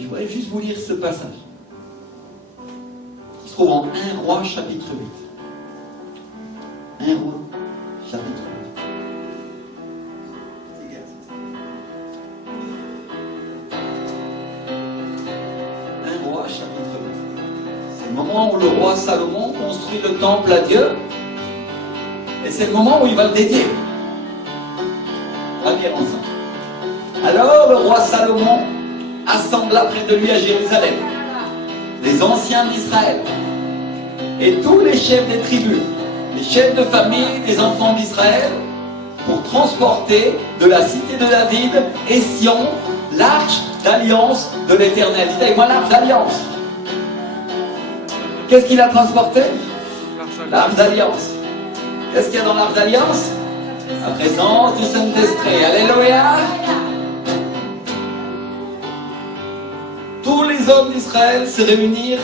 Et je voudrais juste vous lire ce passage. Il se trouve en 1 Roi chapitre 8. 1 Roi chapitre 8. 1 Roi chapitre 8. C'est le moment où le roi Salomon construit le temple à Dieu. Et c'est le moment où il va le dédier. On va lire ensemble. Alors le roi Salomon assembla près de lui à Jérusalem les anciens d'Israël et tous les chefs des tribus, les chefs de famille des enfants d'Israël, pour transporter de la cité de David et Sion l'arche d'alliance de l'Éternel. Dites avec moi, l'arche d'alliance. Qu'est-ce qu'il a transporté? L'arche d'alliance. Qu'est-ce qu'il y a dans l'arche d'alliance? La présence du Saint-Esprit. Alléluia. Tous les hommes d'Israël se réunirent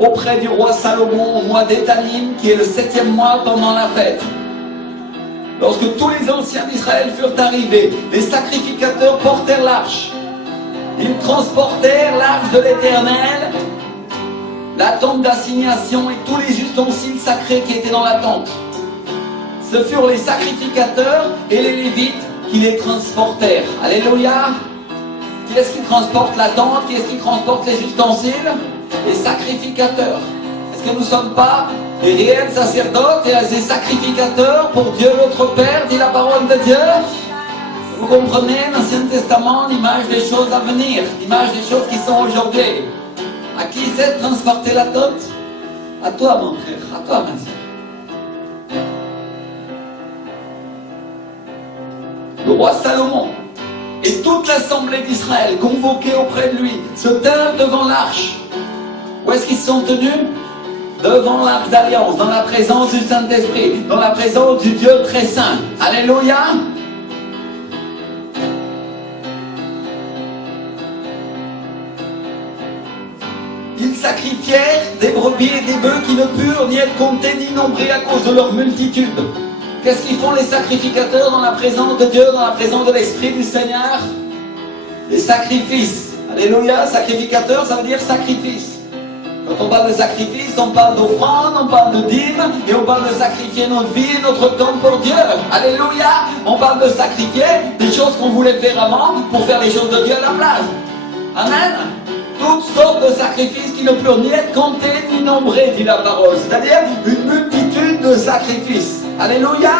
auprès du roi Salomon au mois d'Étanim, qui est le 7e mois pendant la fête. Lorsque tous les anciens d'Israël furent arrivés, les sacrificateurs portèrent l'arche. Ils transportèrent l'arche de l'Éternel, la tente d'assignation et tous les ustensiles sacrés qui étaient dans la tente. Ce furent les sacrificateurs et les Lévites qui les transportèrent. Alléluia. Qui est-ce qui transporte la tente? Qui est-ce qui transporte les ustensiles? Les sacrificateurs. Est-ce que nous ne sommes pas les réels sacerdotes et les sacrificateurs pour Dieu notre Père, dit la parole de Dieu? Vous comprenez, l'Ancien Testament, l'image des choses à venir, l'image des choses qui sont aujourd'hui. À qui c'est de transporter la tente? À toi, mon frère, à toi, ma soeur. Le roi Salomon et toute l'assemblée d'Israël, convoquée auprès de lui, se tinrent devant l'arche. Où est-ce qu'ils se sont tenus? Devant l'arche d'alliance, dans la présence du Saint-Esprit, dans la présence du Dieu très saint. Alléluia. Ils sacrifièrent des brebis et des bœufs qui ne purent ni être comptés ni nombrés à cause de leur multitude. Qu'est-ce qu'ils font les sacrificateurs dans la présence de Dieu, dans la présence de l'Esprit du Seigneur? Les sacrifices. Alléluia, sacrificateur, ça veut dire sacrifice. Quand on parle de sacrifice, on parle d'offrande, on parle de dîme, et on parle de sacrifier notre vie, notre temps pour Dieu. Alléluia, on parle de sacrifier des choses qu'on voulait faire avant pour faire les choses de Dieu à la place. Amen. Toutes sortes de sacrifices qui ne purent ni être comptés ni nombrés, dit la parole. C'est-à-dire une multitude de sacrifices. Alléluia.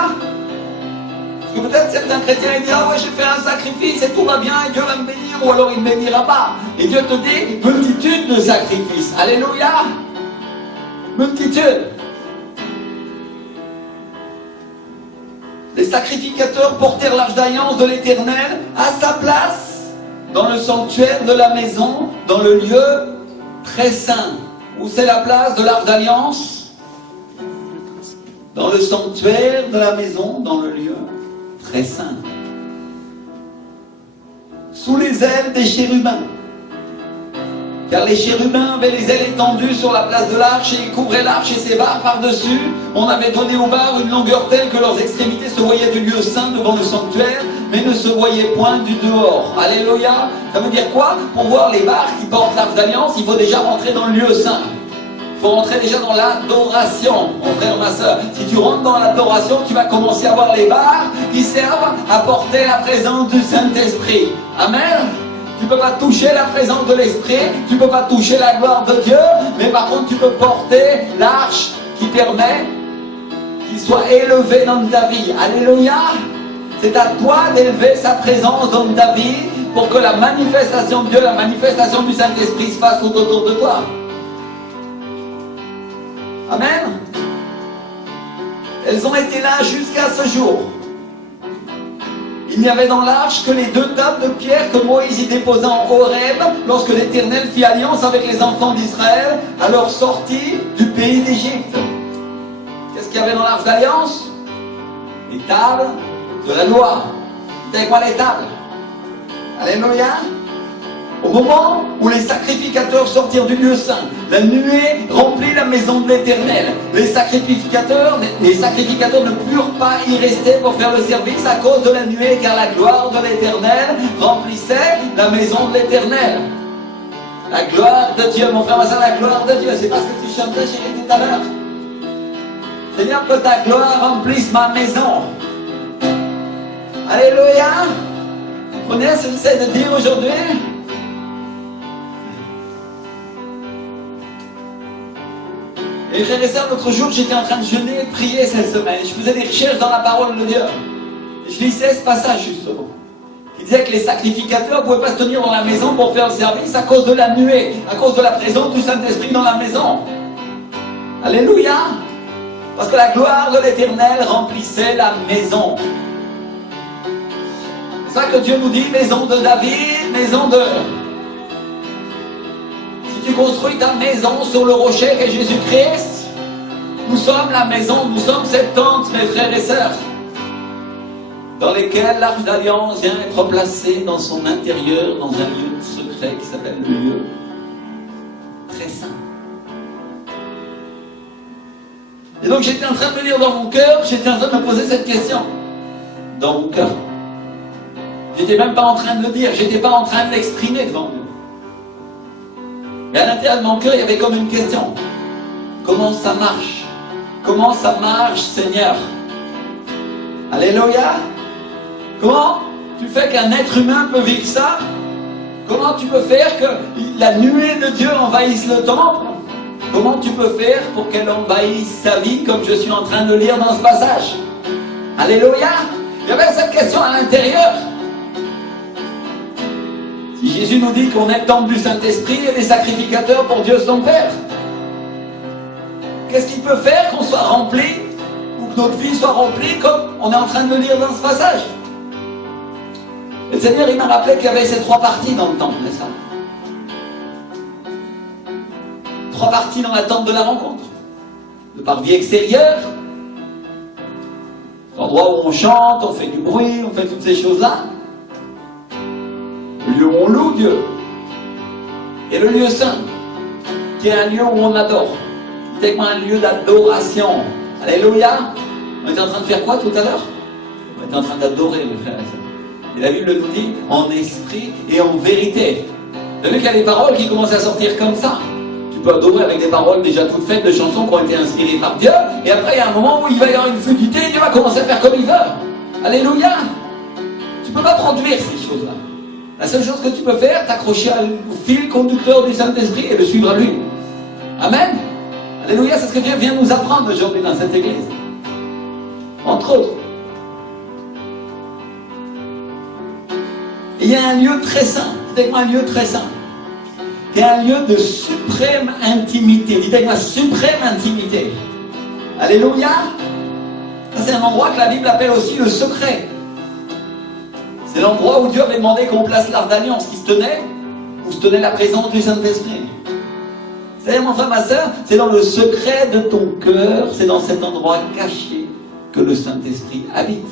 Parce que peut-être certains chrétiens disent, ah ouais, j'ai fait un sacrifice et tout va bien et Dieu va me bénir, ou alors il ne bénira pas. Et Dieu te dit, multitude de sacrifices. Alléluia. Multitude. Les sacrificateurs portèrent l'arche d'alliance de l'Éternel à sa place dans le sanctuaire de la maison, dans le lieu très saint. Où c'est la place de l'arche d'alliance? Dans le sanctuaire de la maison, dans le lieu très saint. Sous les ailes des chérubins. Car les chérubins avaient les ailes étendues sur la place de l'arche et ils couvraient l'arche et ses barres par-dessus. On avait donné aux barres une longueur telle que leurs extrémités se voyaient du lieu saint devant le sanctuaire, mais ne se voyaient point du dehors. Alléluia. Ça veut dire quoi? Pour voir les barres qui portent l'arche d'alliance, il faut déjà rentrer dans le lieu saint. Il faut rentrer déjà dans l'adoration, mon frère, ma soeur. Si tu rentres dans l'adoration, tu vas commencer à voir les barres qui servent à porter la présence du Saint-Esprit. Amen. Tu ne peux pas toucher la présence de l'Esprit, tu ne peux pas toucher la gloire de Dieu, mais par contre tu peux porter l'arche qui permet qu'il soit élevé dans ta vie. Alléluia. C'est à toi d'élever sa présence dans ta vie pour que la manifestation de Dieu, la manifestation du Saint-Esprit se fasse tout autour de toi. Amen. Elles ont été là jusqu'à ce jour. Il n'y avait dans l'arche que les 2 tables de pierre que Moïse y déposa en Horeb lorsque l'Éternel fit alliance avec les enfants d'Israël à leur sortie du pays d'Égypte. Qu'est-ce qu'il y avait dans l'arche d'alliance? Les tables de la loi. Dites avec moi les tables. Alléluia. Au moment où les sacrificateurs sortirent du lieu saint, la nuée remplit la maison de l'Éternel. Les sacrificateurs ne purent pas y rester pour faire le service à cause de la nuée, car la gloire de l'Éternel remplissait la maison de l'Éternel. La gloire de Dieu, mon frère, ma soeur, la gloire de Dieu, c'est parce que tu chantais chérie tout à l'heure. Seigneur, que ta gloire remplisse ma maison. Alléluia. Vous comprenez ce que j'essaie de dire aujourd'hui? Et frères et sœurs, l'autre jour, j'étais en train de jeûner et de prier cette semaine. Je faisais des recherches dans la parole de Dieu. Et je lisais ce passage justement. Il disait que les sacrificateurs ne pouvaient pas se tenir dans la maison pour faire le service à cause de la nuée, à cause de la présence du Saint-Esprit dans la maison. Alléluia. Parce que la gloire de l'Éternel remplissait la maison. C'est ça que Dieu nous dit, maison de David, maison de... Si tu construis ta maison sur le rocher qu'est Jésus-Christ, nous sommes la maison, nous sommes cette tente, mes frères et sœurs, dans lesquelles l'Arche d'Alliance vient être placée dans son intérieur, dans un lieu secret qui s'appelle le lieu très saint. Et donc j'étais en train de me dire dans mon cœur, j'étais en train de me poser cette question. Dans mon cœur. J'étais même pas en train de le dire, j'étais pas en train de l'exprimer devant Dieu. Mais à l'intérieur de mon cœur, il y avait comme une question. Comment ça marche? Comment ça marche, Seigneur? Alléluia. Comment tu fais qu'un être humain peut vivre ça? Comment tu peux faire que la nuée de Dieu envahisse le temple? Comment tu peux faire pour qu'elle envahisse sa vie comme je suis en train de lire dans ce passage? Alléluia. Il y avait cette question à l'intérieur. Si Jésus nous dit qu'on est le temple du Saint-Esprit et des sacrificateurs pour Dieu son Père, qu'est-ce qu'il peut faire qu'on soit rempli, ou que notre vie soit remplie comme on est en train de le lire dans ce passage? Et le Seigneur, il m'a rappelé qu'il y avait ces trois parties dans le temple, n'est-ce pas? Trois parties dans la tente de la rencontre. Le parvis extérieur, l'endroit où on chante, on fait du bruit, on fait toutes ces choses-là. Le lieu où on loue Dieu. Et le lieu saint, qui est un lieu où on adore. C'est un lieu d'adoration. Alléluia. On était en train de faire quoi tout à l'heure? On était en train d'adorer, mes frères et sœurs. Et la Bible nous dit en esprit et en vérité. Vous avez vu qu'il y a des paroles qui commencent à sortir comme ça. Tu peux adorer avec des paroles déjà toutes faites de chansons qui ont été inspirées par Dieu. Et après, il y a un moment où il va y avoir une fluidité et Dieu va commencer à faire comme il veut. Alléluia. Tu ne peux pas produire ces choses-là. La seule chose que tu peux faire, t'accrocher au fil conducteur du Saint-Esprit et le suivre à lui. Amen. Alléluia, c'est ce que Dieu vient nous apprendre aujourd'hui dans cette église. Entre autres. Il y a un lieu très saint. Dites avec moi un lieu très saint. Il y a un lieu de suprême intimité. Dites avec moi suprême intimité. Alléluia. Ça, c'est un endroit que la Bible appelle aussi le secret. C'est l'endroit où Dieu avait demandé qu'on place l'arche d'alliance qui se tenait, où se tenait la présence du Saint-Esprit. Vous savez, mon frère, ma soeur, c'est dans le secret de ton cœur, c'est dans cet endroit caché que le Saint-Esprit habite.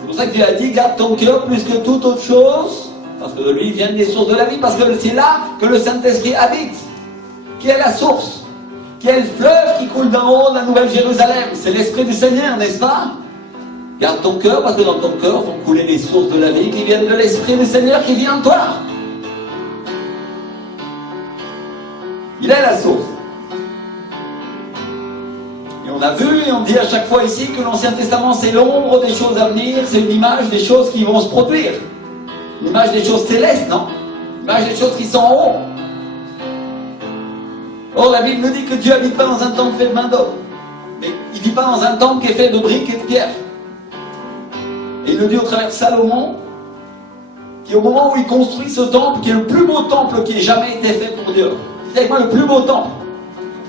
C'est pour ça que Dieu a dit, garde ton cœur plus que toute autre chose, parce que de lui viennent les sources de la vie, parce que c'est là que le Saint-Esprit habite. Qui est la source? Qui est le fleuve qui coule d'en haut de la Nouvelle Jérusalem? C'est l'Esprit du Seigneur, n'est-ce pas? Garde ton cœur, parce que dans ton cœur vont couler les sources de la vie qui viennent de l'Esprit du Seigneur qui vient en toi. Il est la source. Et on a vu et on dit à chaque fois ici que l'Ancien Testament c'est l'ombre des choses à venir, c'est une image des choses qui vont se produire. Une image des choses célestes, non? Une image des choses qui sont en haut. Or la Bible nous dit que Dieu n'habite pas dans un temple fait de main d'homme. Mais il ne vit pas dans un temple qui est fait de briques et de pierres. Et il le dit au travers de Salomon, qui au moment où il construit ce temple, qui est le plus beau temple qui ait jamais été fait pour Dieu. C'est avec moi le plus beau temple,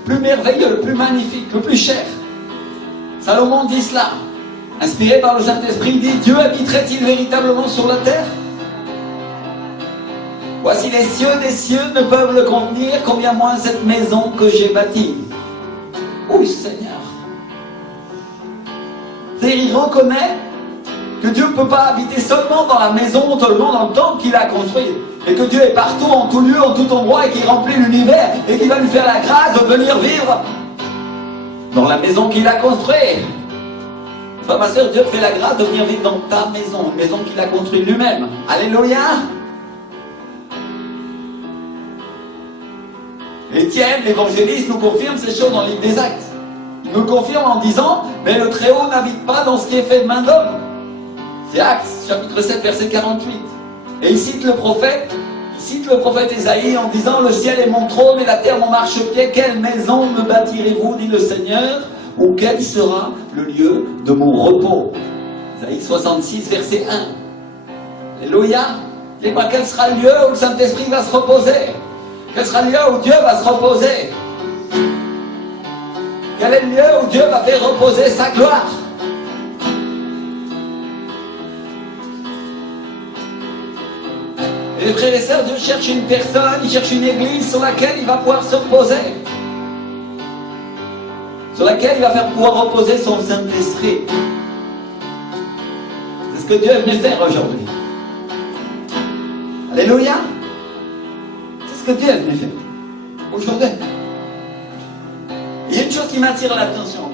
le plus merveilleux, le plus magnifique, le plus cher. Salomon dit cela, inspiré par le Saint-Esprit, il dit, Dieu habiterait-il véritablement sur la terre? Voici les cieux des cieux ne peuvent le contenir, combien moins cette maison que j'ai bâtie. Oui, Seigneur. C'est-à-dire, il reconnaît que Dieu ne peut pas habiter seulement dans la maison, seulement dans le temple qu'il a construit, et que Dieu est partout, en tout lieu, en tout endroit, et qu'il remplit l'univers, et qu'il va lui faire la grâce de venir vivre dans la maison qu'il a construite. Frère, ma soeur, Dieu te fait la grâce de venir vivre dans ta maison, une maison qu'il a construite lui-même. Alléluia. Étienne, l'évangéliste, nous confirme ces choses dans le livre des Actes. Il nous confirme en disant, mais le Très-Haut n'habite pas dans ce qui est fait de main d'homme. C'est Actes, chapitre 7, verset 48. Et il cite le prophète Ésaïe en disant, le ciel est mon trône et la terre mon marchepied, quelle maison me bâtirez-vous, dit le Seigneur, ou quel sera le lieu de mon repos. Ésaïe 66, verset 1. Alléluia. Dis-moi, quel sera le lieu où le Saint-Esprit va se reposer? Quel sera le lieu où Dieu va se reposer? Quel est le lieu où Dieu va faire reposer sa gloire? Et les frères et sœurs, Dieu cherche une personne, il cherche une église sur laquelle il va pouvoir se reposer. Sur laquelle il va faire pouvoir reposer son Saint-Esprit. C'est ce que Dieu est venu faire aujourd'hui. Alléluia. C'est ce que Dieu est venu faire aujourd'hui. Il y a une chose qui m'attire l'attention.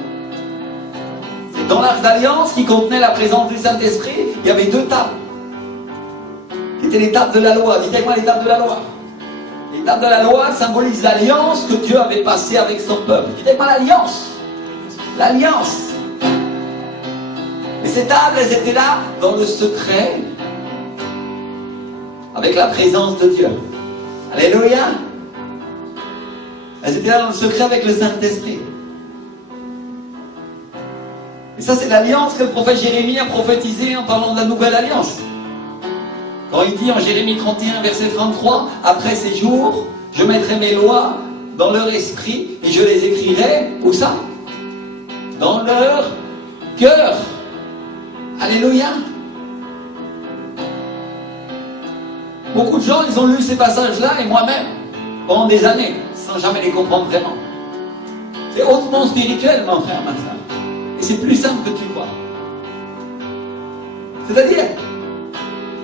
C'est dans l'Arche d'Alliance qui contenait la présence du Saint-Esprit, il y avait 2 tables. Qui étaient les tables de la loi. Dites-moi les tables de la loi. Les tables de la loi symbolisent l'alliance que Dieu avait passée avec son peuple. Dites-moi l'alliance. L'alliance. Et ces tables, elles étaient là dans le secret, avec la présence de Dieu. Alléluia. Elles étaient là dans le secret avec le Saint-Esprit. Et ça, c'est l'alliance que le prophète Jérémie a prophétisée en parlant de la nouvelle alliance. Quand il dit en Jérémie 31, verset 33, « Après ces jours, je mettrai mes lois dans leur esprit et je les écrirai, où ça? Dans leur cœur. » Alléluia. Beaucoup de gens, ils ont lu ces passages-là, et moi-même, pendant des années, sans jamais les comprendre vraiment. C'est hautement spirituel, mon frère, ma soeur. Et c'est plus simple que tu crois. C'est-à-dire,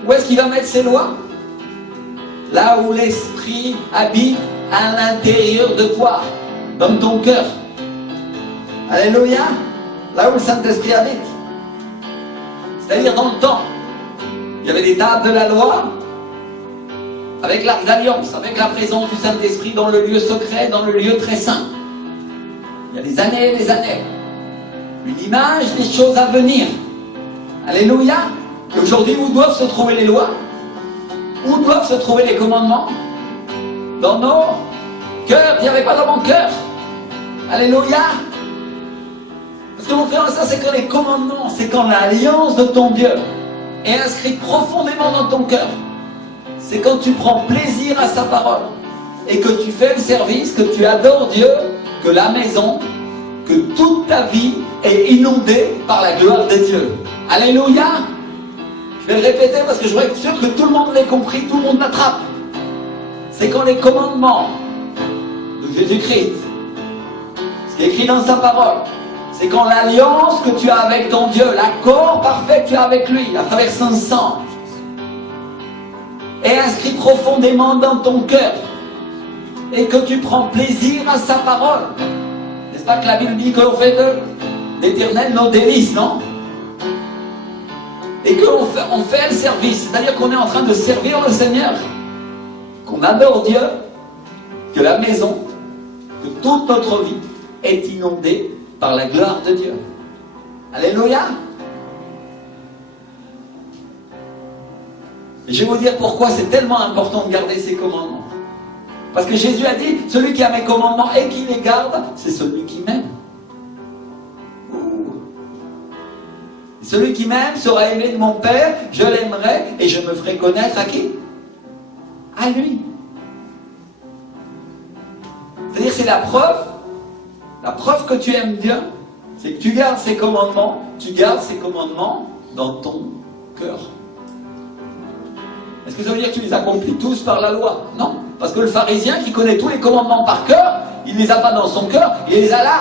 où est-ce qu'il va mettre ses lois? Là où l'Esprit habite à l'intérieur de toi, dans ton cœur. Alléluia. Là où le Saint-Esprit habite. C'est-à-dire dans le temps. Il y avait des tables de la loi, avec l'Arche d'Alliance, avec la présence du Saint-Esprit dans le lieu secret, dans le lieu très saint. Il y a des années et des années. Une image des choses à venir. Alléluia. Et aujourd'hui, où doivent se trouver les lois? Où doivent se trouver les commandements? Dans nos cœurs. Dis avec moi, dans mon cœur. Alléluia. Parce que mon frère, ça c'est quand les commandements, c'est quand l'alliance de ton Dieu est inscrite profondément dans ton cœur. C'est quand tu prends plaisir à sa parole et que tu fais le service, que tu adores Dieu, que la maison, que toute ta vie est inondée par la gloire de Dieu. Alléluia. Je vais le répéter parce que je veux être sûr que tout le monde l'ait compris, tout le monde l'attrape. C'est quand les commandements de Jésus-Christ, ce qui est écrit dans sa parole, c'est quand l'alliance que tu as avec ton Dieu, l'accord parfait que tu as avec lui, à travers son sang, est inscrit profondément dans ton cœur et que tu prends plaisir à sa parole. N'est-ce pas que la Bible dit qu'on fait de l'Éternel nos délices, non? Et qu'on fait le service, c'est-à-dire qu'on est en train de servir le Seigneur, qu'on adore Dieu, que la maison, que toute notre vie est inondée par la gloire de Dieu. Alléluia. Et je vais vous dire pourquoi c'est tellement important de garder ces commandements. Parce que Jésus a dit, celui qui a mes commandements et qui les garde, c'est celui qui m'aime. Celui qui m'aime sera aimé de mon Père, je l'aimerai et je me ferai connaître à qui? À lui. C'est-à-dire c'est la preuve que tu aimes Dieu, c'est que tu gardes ses commandements, dans ton cœur. Est-ce que ça veut dire que tu les accomplis tous par la loi? Non, parce que le pharisien qui connaît tous les commandements par cœur, il ne les a pas dans son cœur, il les a là.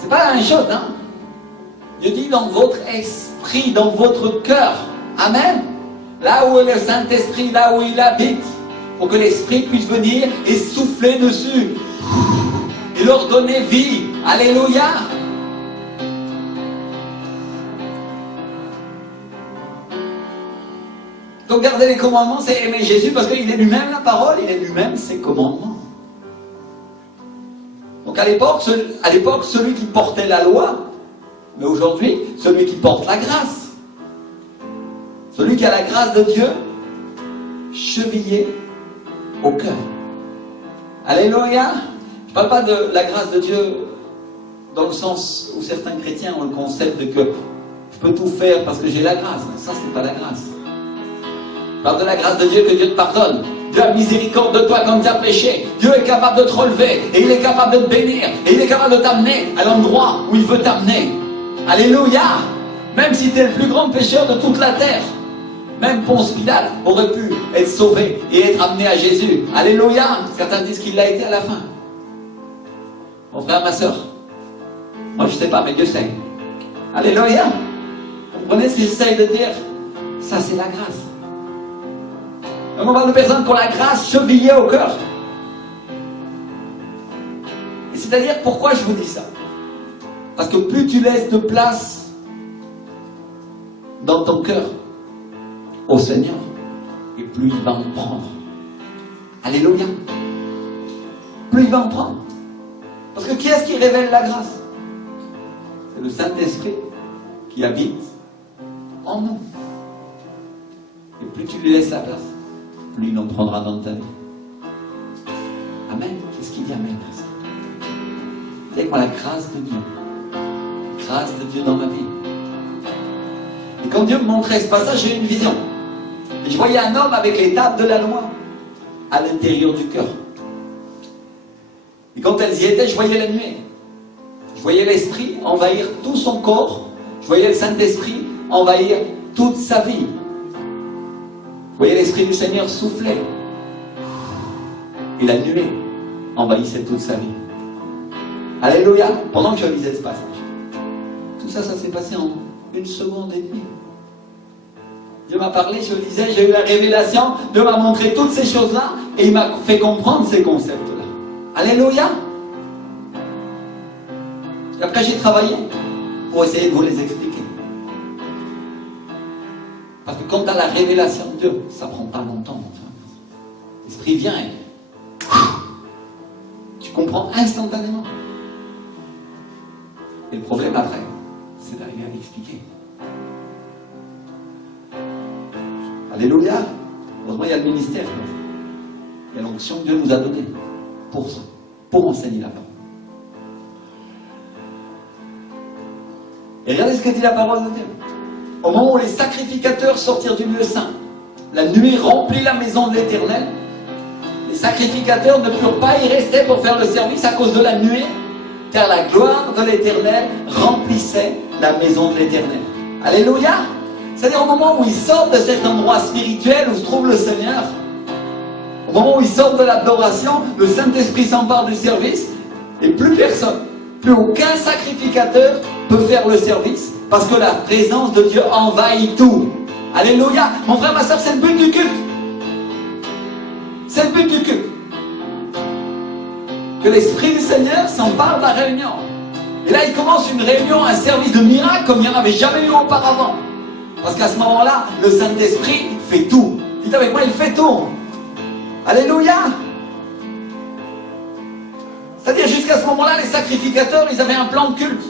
C'est pas la même chose, hein? Dieu dit dans votre esprit, dans votre cœur. Amen. Là où est le Saint-Esprit, là où il habite, pour que l'Esprit puisse venir et souffler dessus et leur donner vie. Alléluia. Donc garder les commandements, c'est aimer Jésus parce qu'il est lui-même la parole, il est lui-même ses commandements. Donc à l'époque, celui qui portait la loi, mais aujourd'hui, celui qui porte la grâce. Celui qui a la grâce de Dieu, chevillé au cœur. Alléluia. Je ne parle pas de la grâce de Dieu dans le sens où certains chrétiens ont le concept de que je peux tout faire parce que j'ai la grâce. Mais ça, c'est pas la grâce. Je parle de la grâce de Dieu, que Dieu te pardonne. Dieu a miséricorde de toi quand tu as péché. Dieu est capable de te relever. Et il est capable de te bénir. Et il est capable de t'amener à l'endroit où il veut t'amener. Alléluia. Même si tu es le plus grand pécheur de toute la terre. Même Ponce Pilate aurait pu être sauvé et être amené à Jésus. Alléluia. Certains disent qu'il l'a été à la fin. Mon frère, ma soeur. Moi, je ne sais pas, mais Dieu sait. Alléluia. Vous comprenez ce que j'essaye de dire? Ça, c'est la grâce. On parle de personnes qui ont la grâce chevillée au cœur. Et c'est-à-dire, pourquoi je vous dis ça? Parce que plus tu laisses de place dans ton cœur au Seigneur, et plus il va en prendre. Alléluia. Plus il va en prendre. Parce que qui est-ce qui révèle la grâce? C'est le Saint-Esprit qui habite en nous. Et plus tu lui laisses la place, plus il en prendra dans ta vie. Amen. Qu'est-ce qu'il dit Amen? C'est moi la grâce de Dieu. La grâce de Dieu dans ma vie. Et quand Dieu me montrait ce passage, j'ai eu une vision. Et je voyais un homme avec les tables de la loi à l'intérieur du cœur. Et quand elles y étaient, je voyais la nuée. Je voyais l'Esprit envahir tout son corps. Je voyais le Saint-Esprit envahir toute sa vie. Je voyais l'Esprit du Seigneur souffler. Et la nuée envahissait toute sa vie. Alléluia. Pendant que je lisais ce passage. Tout ça, ça s'est passé en 1 seconde et demie. Dieu m'a parlé, je lisais, j'ai eu la révélation. Dieu m'a montré toutes ces choses-là. Et il m'a fait comprendre ces concepts-là. Alléluia. Et après, j'ai travaillé pour essayer de vous les expliquer. Parce que quand tu as la révélation de Dieu, ça ne prend pas longtemps. L'Esprit vient et tu comprends instantanément. Et le problème après, c'est d'arriver à l'expliquer. Alléluia. Heureusement, il y a le ministère. Il y a l'onction que Dieu nous a donnée pour ça, pour enseigner la parole. Et regardez ce que dit la parole de Dieu. Au moment où les sacrificateurs sortirent du lieu saint, la nuée remplit la maison de l'Éternel. Les sacrificateurs ne purent pas y rester pour faire le service à cause de la nuée, car la gloire de l'Éternel remplissait la maison de l'Éternel. Alléluia. C'est-à-dire au moment où ils sortent de cet endroit spirituel où se trouve le Seigneur, au moment où ils sortent de l'adoration, le Saint-Esprit s'empare du service, et plus personne, plus aucun sacrificateur peut faire le service, parce que la présence de Dieu envahit tout. Alléluia. Mon frère, ma soeur, c'est le but du culte. C'est le but du culte. Que l'Esprit du Seigneur s'empare de la réunion. Et là, il commence une réunion, un service de miracle comme il n'y en avait jamais eu auparavant. Parce qu'à ce moment-là, le Saint-Esprit fait tout. Dites avec moi, il fait tout. Alléluia. C'est-à-dire, jusqu'à ce moment-là, les sacrificateurs, ils avaient un plan de culte.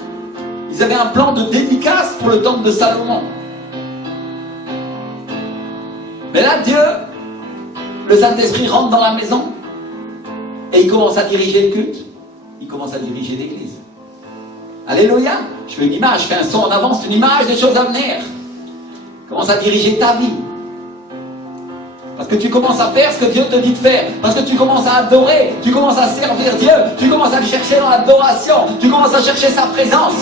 Ils avaient un plan de dédicace pour le temple de Salomon. Mais là, Dieu, le Saint-Esprit rentre dans la maison et il commence à diriger le culte. Il commence à diriger l'Église. Alléluia. Je fais une image, je fais un son en avance, c'est une image des choses à venir. Il commence à diriger ta vie. Parce que tu commences à faire ce que Dieu te dit de faire. Parce que tu commences à adorer. Tu commences à servir Dieu. Tu commences à le chercher dans l'adoration. Tu commences à chercher sa présence.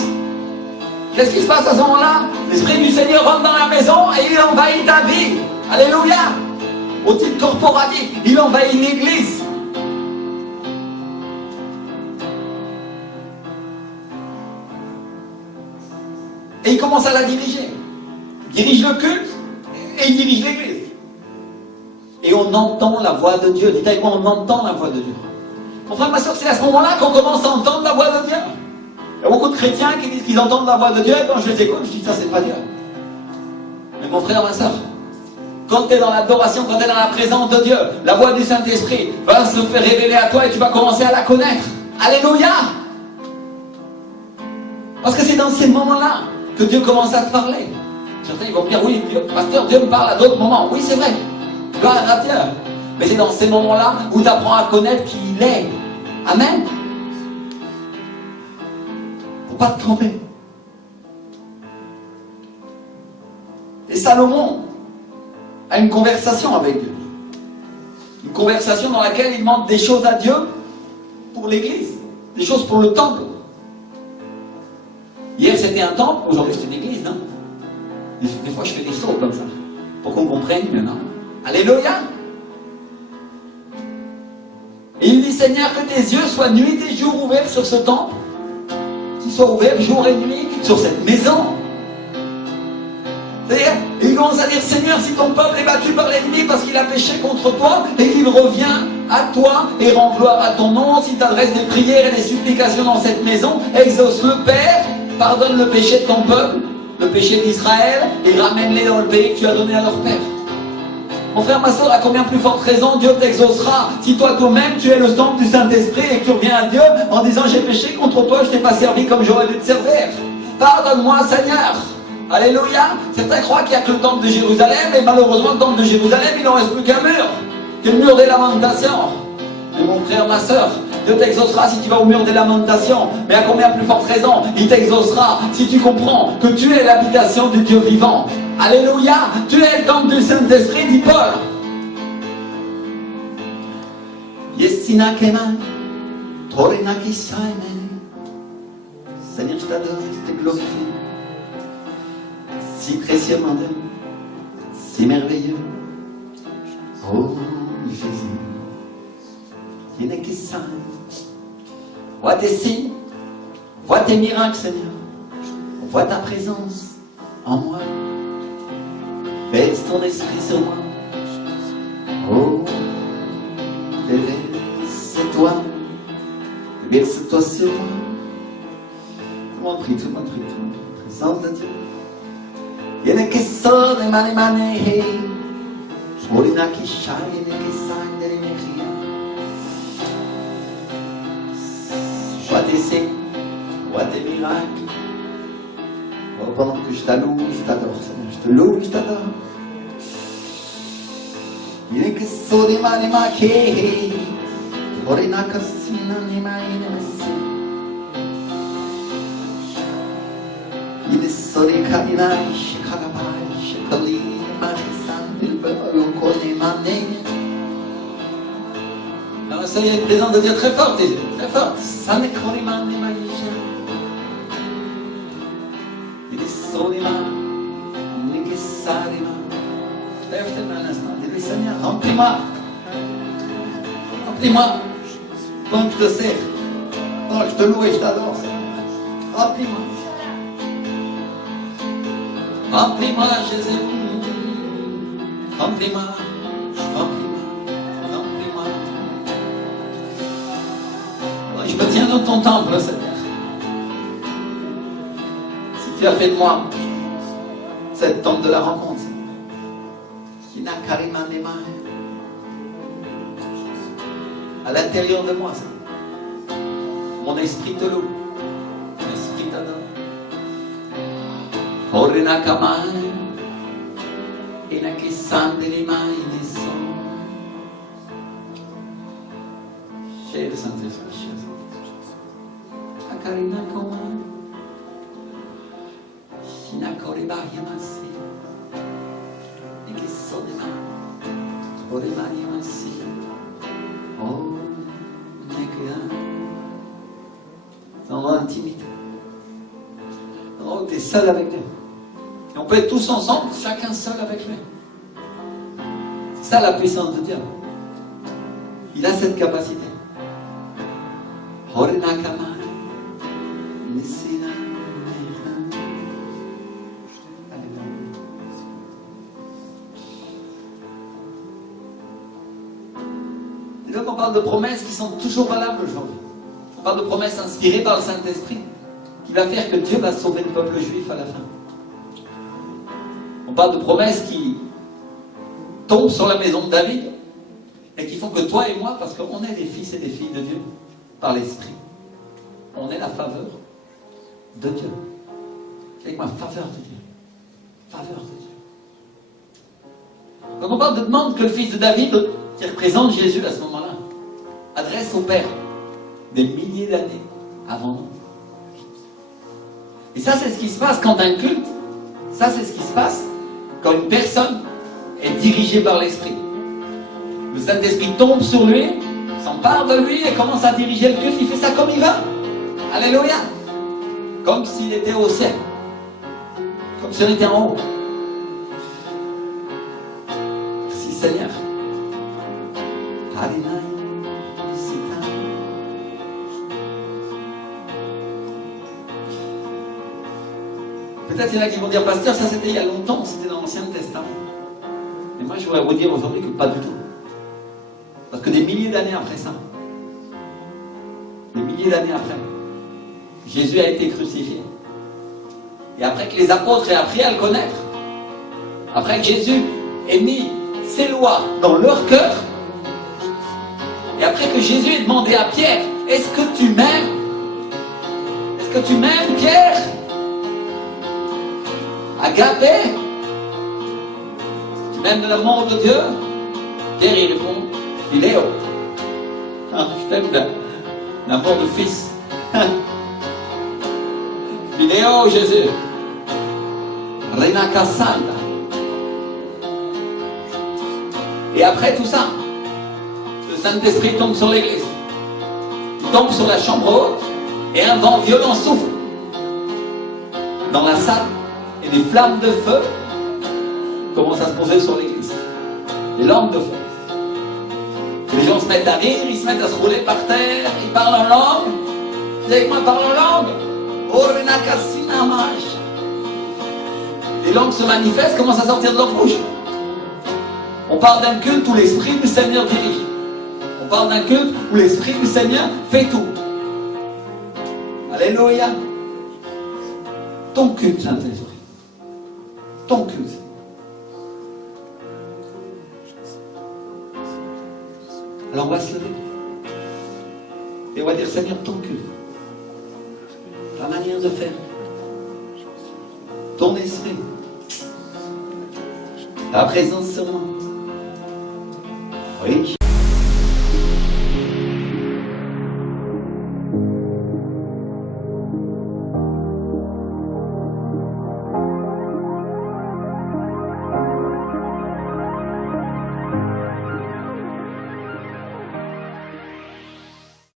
Qu'est-ce qui se passe à ce moment-là? L'Esprit du Seigneur rentre dans la maison et il envahit ta vie. Alléluia. Au titre corporatif, il envahit l'Église. Et commence à la diriger. Il dirige le culte et il dirige l'église. Et on entend la voix de Dieu. Dites avec moi, on entend la voix de Dieu. Mon frère, ma soeur, c'est à ce moment-là qu'on commence à entendre la voix de Dieu. Il y a beaucoup de chrétiens qui disent qu'ils entendent la voix de Dieu, et quand je les écoute, je dis ça, c'est pas Dieu. Mais mon frère, ma soeur, quand tu es dans l'adoration, quand tu es dans la présence de Dieu, la voix du Saint-Esprit va se faire révéler à toi et tu vas commencer à la connaître. Alléluia! Parce que c'est dans ces moments-là que Dieu commence à te parler. Certains ils vont me dire, oui, pasteur, Dieu me parle à d'autres moments. Oui, c'est vrai. Gloire à Dieu. Mais c'est dans ces moments-là où tu apprends à connaître qui il est. Amen. Faut pas te tromper. Et Salomon a une conversation avec Dieu. Une conversation dans laquelle il demande des choses à Dieu pour l'église. Des choses pour le temple. Hier c'était un temple, aujourd'hui c'est une église, non? Des fois je fais des sauts comme ça. Pour qu'on comprenne maintenant. Alléluia! Et il dit, Seigneur, que tes yeux soient nuit et jour ouverts sur ce temple, qu'ils soient ouverts jour et nuit sur cette maison. C'est-à-dire, il commence à dire, Seigneur, si ton peuple est battu par l'ennemi parce qu'il a péché contre toi, et qu'il revient à toi et rend gloire à ton nom, si tu adresses des prières et des supplications dans cette maison, exauce-le, Père, pardonne le péché de ton peuple, le péché d'Israël, et ramène-les dans le pays que tu as donné à leur père. Mon frère, ma soeur, à combien plus forte raison Dieu t'exaucera si toi toi-même tu es le temple du Saint-Esprit et que tu reviens à Dieu en disant j'ai péché contre toi, je t'ai pas servi comme j'aurais dû te servir. Pardonne-moi, Seigneur. Alléluia. Certains croient qu'il n'y a que le temple de Jérusalem et malheureusement le temple de Jérusalem il n'en reste plus qu'un mur, que le mur des lamentations. Mais mon frère, ma soeur, Dieu t'exaucera si tu vas au mur des lamentations. Mais à combien plus forte raison il t'exaucera si tu comprends que tu es l'habitation du Dieu vivant. Alléluia, tu es le temple du Saint-Esprit, dit Paul. Seigneur, je t'adore, je te glorifie. Si précieusement Dieu, si merveilleux. Oh, Jésus. Il n'est que ça. Vois tes signes, vois tes miracles, Seigneur. Vois ta présence en moi. Verse ton esprit sur moi. Oh, verse-toi. Verse-toi sur moi. Tout le monde prie, tout le monde prie, tout le monde prie. Présence de Dieu. Il y a que ça, des mané. Orina qui chante, il y a que ça, des méria. Vois tes signes, vois tes miracles. Oh, pendant que je t'alloue, je t'adore, Seigneur. Je te loue, je t'adore. Il est que ça, des mané. Orina cassina, ni maine, messi. Il est soli carina, shikarabai, shikali, marisan, il veut le connaître mané. Alors ça y est, une présence de Dieu très forte, très forte. Ça n'est qu'on les mané, maïcha. Il est soli mané, il est sali mané. Lève tes mains un instant, dis-lui Seigneur, remplis-moi. Remplis-moi. Donc je te sers. Donc je te loue et je t'adore, Seigneur. Remplis-moi. Remplis-moi, Jésus. Remplis-moi. Remplis-moi. Remplis-moi. Je me tiens dans ton temple, Seigneur. Si tu as fait de moi cette temple de la rencontre, qui n'a carrément des mains. À l'intérieur de moi, ça. Mon esprit te loue. Mon esprit t'adore. Orena kamai. Et na kisande les mains des sons. Cher Saint-Esprit, cher Saint-Esprit. Akarina kamai. Shina koreba yamasi. Et qui sont des mains. Orema yamasi. Oh. Dans l'intimité. Oh, tu es seul avec lui. Et on peut être tous ensemble, chacun seul avec lui. C'est ça la puissance de Dieu. Il a cette capacité. Et donc on parle de promesses qui sont toujours valables aujourd'hui. On parle de promesses inspirées par le Saint-Esprit, qui va faire que Dieu va sauver le peuple juif à la fin. On parle de promesses qui tombent sur la maison de David, et qui font que toi et moi, parce qu'on est des fils et des filles de Dieu, par l'Esprit, on est la faveur de Dieu. Avec ma faveur de Dieu. Faveur de Dieu. Donc on parle de demande que le fils de David, qui représente Jésus à ce moment-là, adresse au Père des milliers d'années avant nous. Et ça, c'est ce qui se passe quand un culte, ça, c'est ce qui se passe quand une personne est dirigée par l'Esprit. Le Saint-Esprit tombe sur lui, s'empare de lui et commence à diriger le culte. Il fait ça comme il va. Alléluia. Comme s'il était au ciel. Comme si on était en haut. Merci Seigneur. Peut-être il y en a qui vont dire, pasteur, ça c'était il y a longtemps, c'était dans l'Ancien Testament. Mais moi je voudrais vous dire aujourd'hui que pas du tout. Parce que des milliers d'années après ça, des milliers d'années après, Jésus a été crucifié. Et après que les apôtres aient appris à le connaître, après que Jésus ait mis ses lois dans leur cœur, et après que Jésus ait demandé à Pierre, est-ce que tu m'aimes? Est-ce que tu m'aimes, Pierre? Agapé? Tu m'aimes de l'amour de Dieu? Pierre il répond, Philéo. Ah, je t'aime l'amour de fils. Philéo, Jésus. Renaka Santa. Et après tout ça, le Saint-Esprit tombe sur l'église. Il tombe sur la chambre haute et un vent violent souffle dans la salle et des flammes de feu commencent à se poser sur l'église. Des lampes de feu. Les gens se mettent à rire, ils se mettent à se rouler par terre, ils parlent en langue. Vous avec moi, parlent en langue. Les langues se manifestent, commencent à sortir de leur bouche. On parle d'un culte où l'Esprit du Seigneur dirige. On parle d'un culte où l'Esprit du Seigneur fait tout. Alléluia. Ton culte, Saint-Esprit. Ton culte. Alors on va se lever. Et on va dire, Seigneur, ton culte. Ta manière de faire. Ton esprit. Ta présence sur moi. Oui.